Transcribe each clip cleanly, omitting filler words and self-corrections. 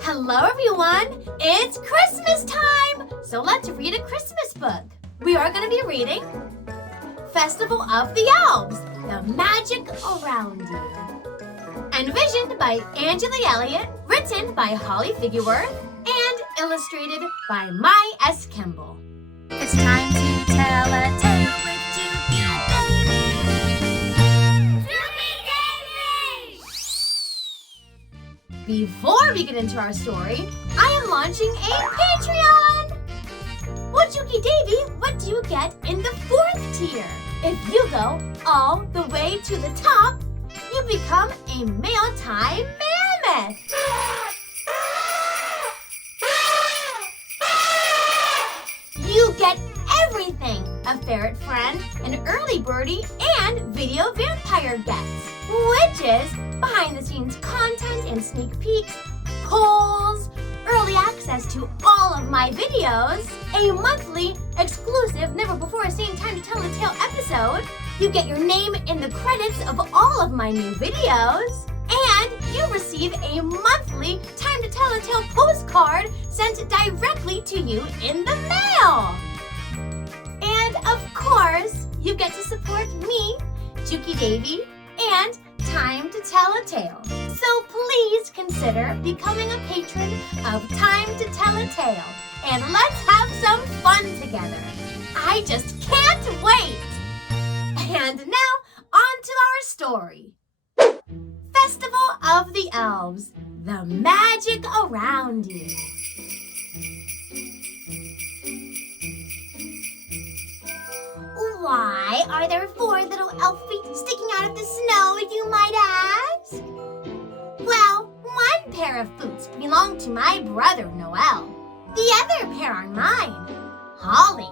Hello everyone! It's Christmas time! So let's read a Christmas book. We are going to be reading Festival of the Elves, The Magic Around You. Envisioned by Angeli Elliott, written by Holly Figgyworth, and illustrated by My S. Kimball. It's time to tell a tale with Jukie Davie. Jukie Davie! Before we get into our story, I am launching a Patreon! Well, Jukie Davie, what do you get in the 4th tier? If you go all the way to the top, you become a mealtime mammoth! You get everything! A ferret friend, an early birdie, and video vampire gets, which is behind-the-scenes content and sneak peeks, polls, early access to all of my videos, a monthly exclusive never-before-seen Time to Tell a Tale episode, you get your name in the credits of all of my new videos, and you receive a monthly Time to Tell a Tale postcard sent directly to you in the mail. And of course, you get to support me, Jukie Davie, and Time to Tell a Tale. So please consider becoming a patron of Time to Tell a Tale, and let's have some fun together. I just can't wait! And now, on to our story. Festival of the Elves, The Magic Around You. Why are there 4 little elf feet sticking out of the snow, you might ask? Well, one pair of boots belong to my brother Noel. The other pair are mine, Holly.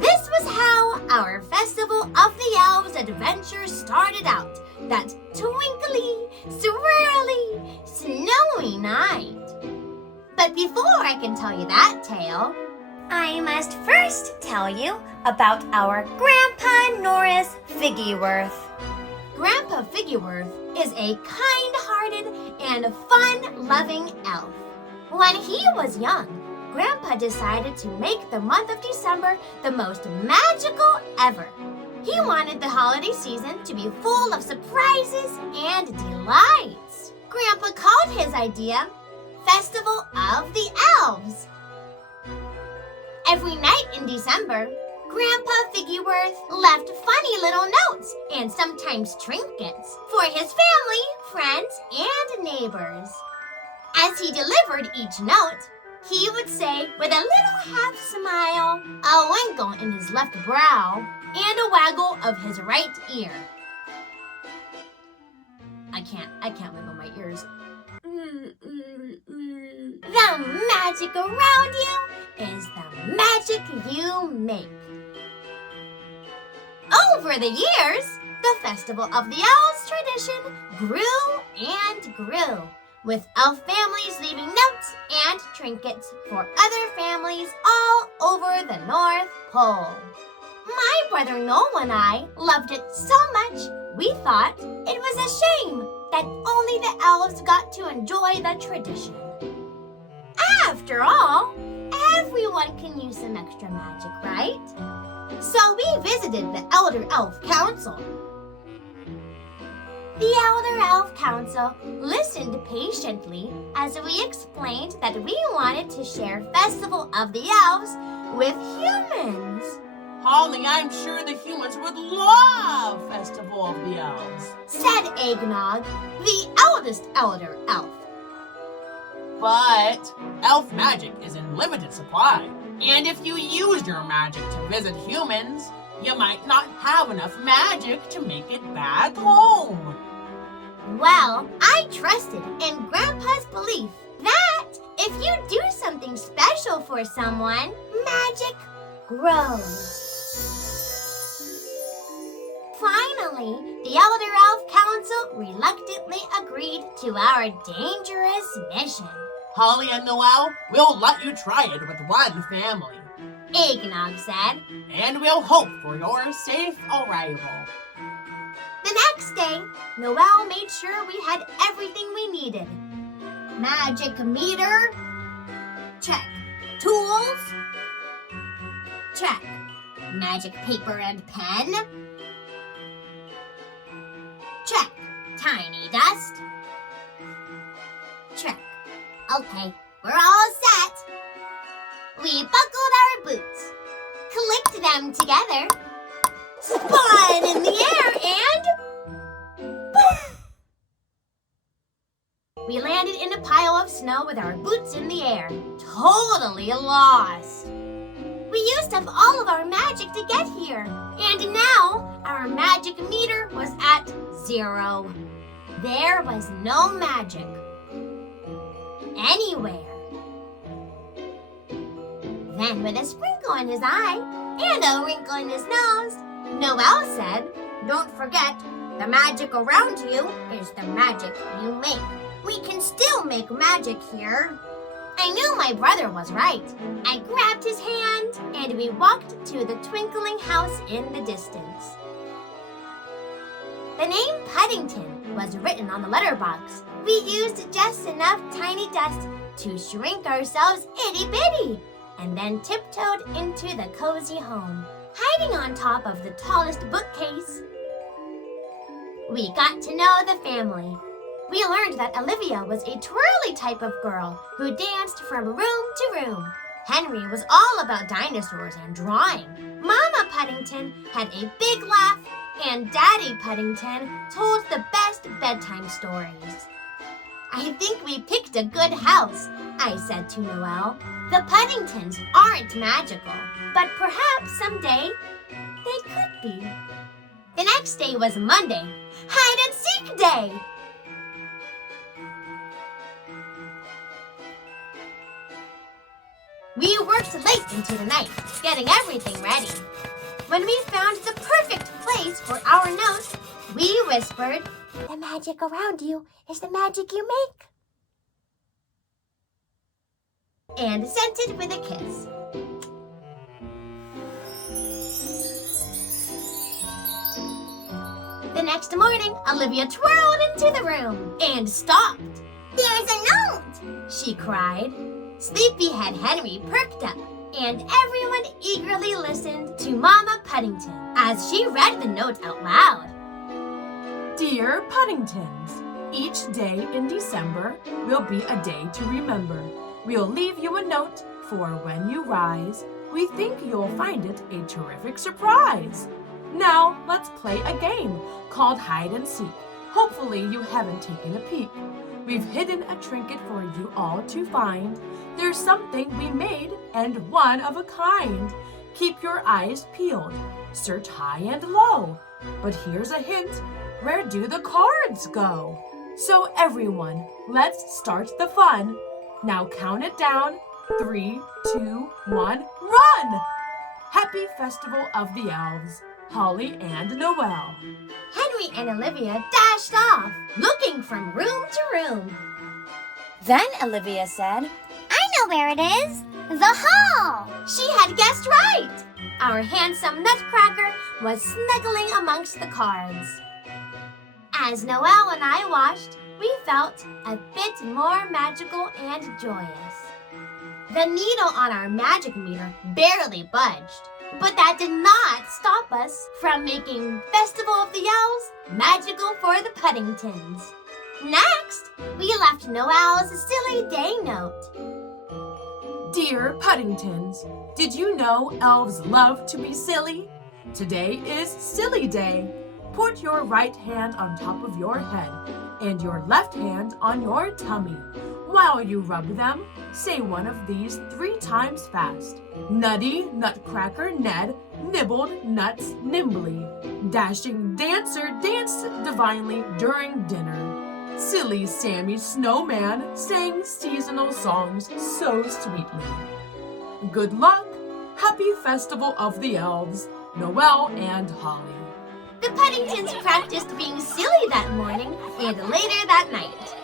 This was how our Festival of the Elves adventure started out, that twinkly, swirly, snowy night. But before I can tell you that tale, I must first tell you about our Grandpa Norris Figgyworth. Grandpa Figgyworth is a kind-hearted and fun-loving elf. When he was young, Grandpa decided to make the month of December the most magical ever. He wanted the holiday season to be full of surprises and delights. Grandpa called his idea Festival of the Elves. Every night in December, Grandpa Figgyworth left funny little notes and sometimes trinkets for his family, friends, and neighbors. As he delivered each note, he would say with a little half smile, a winkle in his left brow, and a waggle of his right ear. I can't wiggle my ears. The magic around you is the magic you make. Over the years, the Festival of the Elves tradition grew and grew, with elf families leaving notes and trinkets for other families all over the North Pole. My brother Noel and I loved it so much, we thought it was a shame that only the elves got to enjoy the tradition. After all, everyone can use some extra magic, right? So we visited the Elder Elf Council. The Elder Elf Council listened patiently as we explained that we wanted to share Festival of the Elves with humans. Holly, I'm sure the humans would love Festival of the Elves, said Eggnog, the eldest Elder Elf. But elf magic is in limited supply, and if you used your magic to visit humans, you might not have enough magic to make it back home. Well, I trusted in Grandpa's belief that if you do something special for someone, magic grows. Finally, the Elder Elf Council reluctantly agreed to our dangerous mission. Holly and Noel, we'll let you try it with one family, Eggnog said, and we'll hope for your safe arrival. The next day, Noel made sure we had everything we needed. Magic meter? Check. Tools? Check. Magic paper and pen? Check. Tiny dust? Check. Okay, we're all set. We buckled our boots, clicked them together, spun in the air, and poof! We landed in a pile of snow with our boots in the air, totally lost. We used up all of our magic to get here, and now our magic meter was at 0. There was no magic anywhere. Then, with a sprinkle in his eye and a wrinkle in his nose, Noel said, "Don't forget, the magic around you is the magic you make. We can still make magic here." I knew my brother was right. I grabbed his hand and we walked to the twinkling house in the distance. The name Puddington was written on the letterbox. We used just enough tiny dust to shrink ourselves itty-bitty, and then tiptoed into the cozy home, hiding on top of the tallest bookcase. We got to know the family. We learned that Olivia was a twirly type of girl who danced from room to room. Henry was all about dinosaurs and drawing. Mama Puddington had a big laugh, and Daddy Puddington told the best bedtime stories. "I think we picked a good house," I said to Noel. "The Puddingtons aren't magical, but perhaps someday they could be." The next day was Monday, hide and seek day. We worked late into the night, getting everything ready. When we found the perfect place for our note, we whispered, "The magic around you is the magic you make," and sent it with a kiss. The next morning, Olivia twirled into the room and stopped. "There's a note!" she cried. Sleepyhead Henry perked up, and everyone eagerly listened to Mama Puddington as she read the note out loud. Dear Puddingtons, each day in December will be a day to remember. We'll leave you a note for when you rise. We think you'll find it a terrific surprise. Now let's play a game called hide and seek. Hopefully you haven't taken a peek. We've hidden a trinket for you all to find. There's something we made and one of a kind. Keep your eyes peeled, search high and low. But here's a hint, where do the cards go? So everyone, let's start the fun. Now count it down, 3, 2, 1, run! Happy Festival of the Elves, Holly and Noel. Henry and Olivia dashed off, looking from room to room. Then Olivia said, "I know where it is. The hall." She had guessed right. Our handsome Nutcracker was snuggling amongst the cards. As Noel and I watched, we felt a bit more magical and joyous. The needle on our magic meter barely budged, but that did not stop us from making Festival of the Elves magical for the Puddingtons. Next, we left Noel's silly day note. Dear Puddingtons, did you know elves love to be silly? Today is Silly Day. Put your right hand on top of your head and your left hand on your tummy. While you rub them, say one of these 3 times fast. Nutty Nutcracker Ned nibbled nuts nimbly. Dashing Dancer danced divinely during dinner. Silly Sammy Snowman sang seasonal songs so sweetly. Good luck! Happy Festival of the Elves, Noel and Holly. The Puddingtons practiced being silly that morning and later that night.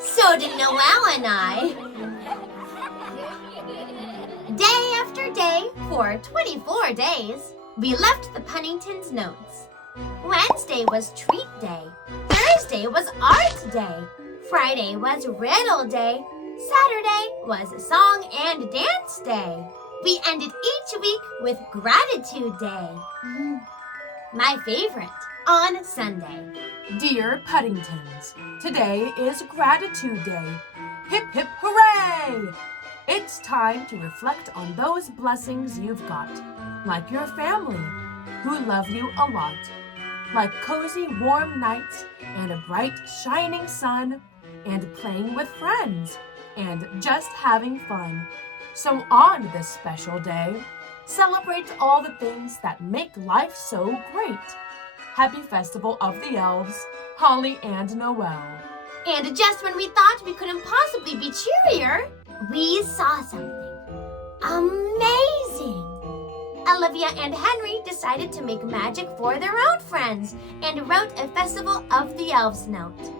So did Noel and I. Day after day, for 24 days, we left the Puddingtons' notes. Wednesday was treat day. Thursday was art day. Friday was Riddle Day. Saturday was Song and Dance Day. We ended each week with Gratitude Day. My favorite, on Sunday. Dear Puddingtons, today is Gratitude Day. Hip hip hooray! It's time to reflect on those blessings you've got, like your family, who love you a lot, like cozy warm nights and a bright shining sun, and playing with friends, and just having fun. So on this special day, celebrate all the things that make life so great. Happy Festival of the Elves, Holly and Noel. And just when we thought we couldn't possibly be cheerier, we saw something amazing. Olivia and Henry decided to make magic for their own friends and wrote a Festival of the Elves note.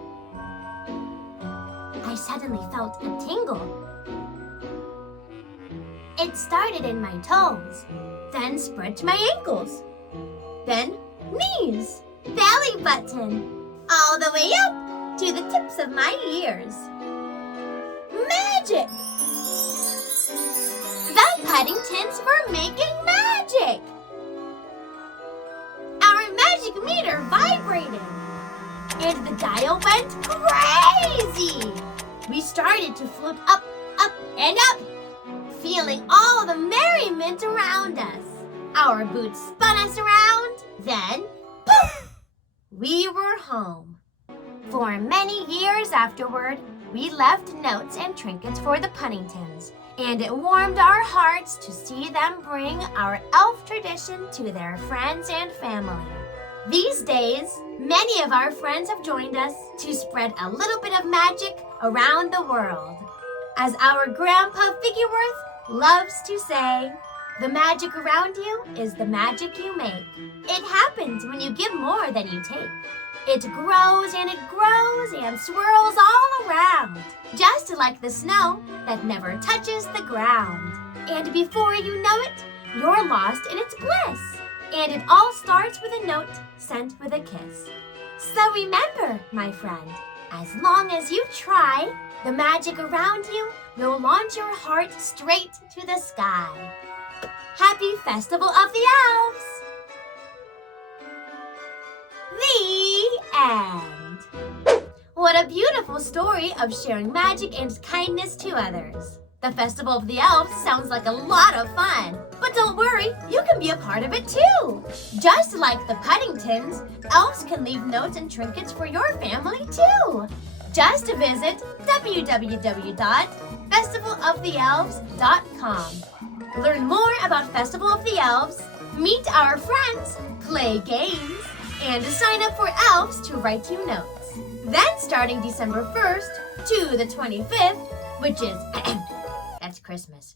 I suddenly felt a tingle. It started in my toes, then spread to my ankles, then knees, belly button, all the way up to the tips of my ears. Magic! The Puddingtons were making magic! Our magic meter vibrated, and the dial went crazy! We started to float up, up, and up, feeling all the merriment around us. Our boots spun us around, then, poof! We were home. For many years afterward, we left notes and trinkets for the Puddingtons, and it warmed our hearts to see them bring our elf tradition to their friends and family. These days, many of our friends have joined us to spread a little bit of magic around the world. As our Grandpa Figgyworth loves to say, the magic around you is the magic you make. It happens when you give more than you take. It grows and swirls all around, just like the snow that never touches the ground. And before you know it, you're lost in its bliss. And it all starts with a note sent with a kiss. So remember, my friend, as long as you try, the magic around you will launch your heart straight to the sky. Happy Festival of the Elves! The end. What a beautiful story of sharing magic and kindness to others. The Festival of the Elves sounds like a lot of fun. But don't worry, you can be a part of it too. Just like the Puddingtons, elves can leave notes and trinkets for your family too. Just visit www.festivaloftheelves.com. Learn more about Festival of the Elves, meet our friends, play games, and sign up for elves to write you notes. Then starting December 1st to the 25th, which is, that's Christmas,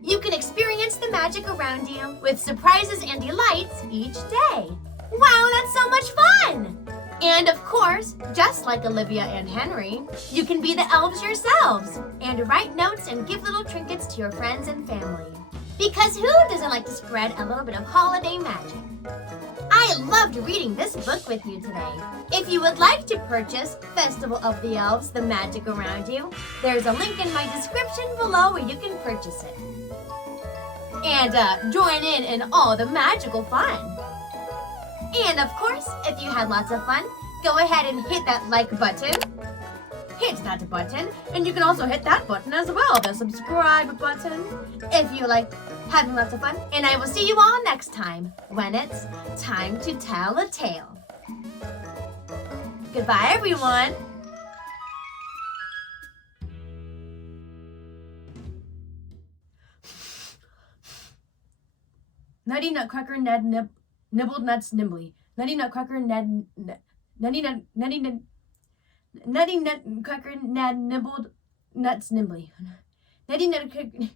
you can experience the magic around you with surprises and delights each day. Wow, that's so much fun! And of course, just like Olivia and Henry, you can be the elves yourselves and write notes and give little trinkets to your friends and family. Because who doesn't like to spread a little bit of holiday magic? I loved reading this book with you today. If you would like to purchase Festival of the Elves, The Magic Around You, there's a link in my description below where you can purchase it. And join in all the magical fun. And of course, if you had lots of fun, go ahead and hit that like button. Hit that button. And you can also hit that button as well, the subscribe button, if you like having lots of fun. And I will see you all next time when it's time to tell a tale. Goodbye, everyone. Nutty Nutcracker Ned nibbled nuts nimbly. Nutty Nutcracker Ned Nutty Nutcracker Ned nibbled nuts nimbly. Nutty Nutcracker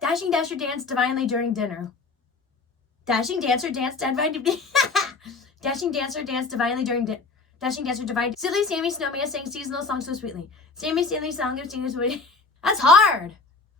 Dashing Dasher danced divinely during dinner. Dashing Dancer danced divinely. Dashing Dancer danced divinely during dinner. Dashing Dancer divinely. Silly Sammy Snowman sang seasonal songs so sweetly. Sammy Stanley song of singers sweetly. That's hard.